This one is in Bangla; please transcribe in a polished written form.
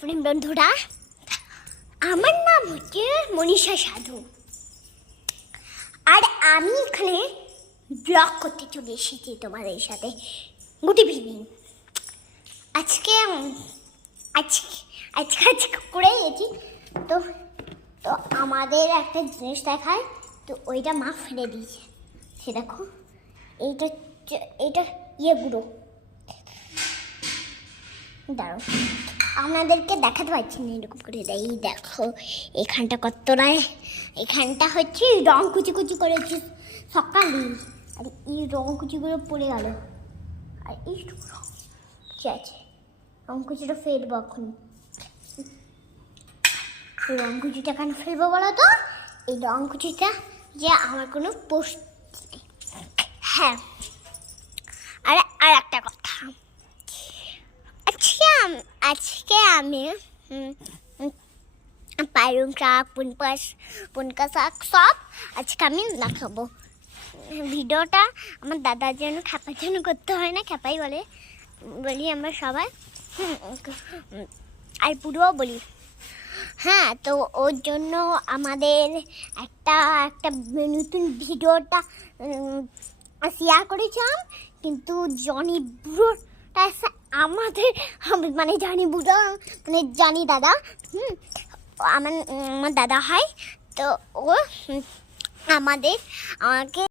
ফ্রেন্ড বন্ধুরা, আমার নাম হচ্ছে মনীষা সাধু, আর আমি এখানে ব্লগ করতে চলে এসেছি তোমাদের সাথে। Good evening. আজকে করে এসেছি তো তো আমাদের একটা জিনিস দেখায়, তো ওইটা মা ফেলে দিয়েছে। সে দেখো, এইটা গুঁড়ো। দাঁড়ো, আপনাদেরকে দেখাতে পারছি না, এরকম করে দেয়। এই দেখো এখানটা কতটা, এখানটা হচ্ছে রং কুচি কুচি করেছি সকালে, আর এই রং কুচিগুলো পড়ে গেল। আর এইটুকু রং কুচি আছে, রং কুচিটা ফেলবো এখন। রং কুচিটা কেন ফেলবো বলো তো? এই রং কুচিটা যে আমার কোনো পোস্ট নেই। হ্যাঁ, আর একটা কথা, আজকে আমি পালং শাক, পুনকা শাক সব আজকে আমি দেখাবো। ভিডিওটা আমার দাদার জন্য, খ্যাপার জন্য করতে হয় না, খ্যাপাই বলি আমরা সবাই, আর পুরোও বলি। হ্যাঁ, তো ওর জন্য আমাদের একটা নতুন ভিডিওটা শেয়ার করেছিলাম, কিন্তু জনি বুড়োটা আমাদের মানে জানি বুড়ো মানে জানি দাদা, আমার দাদা হয়, তো ও আমাকে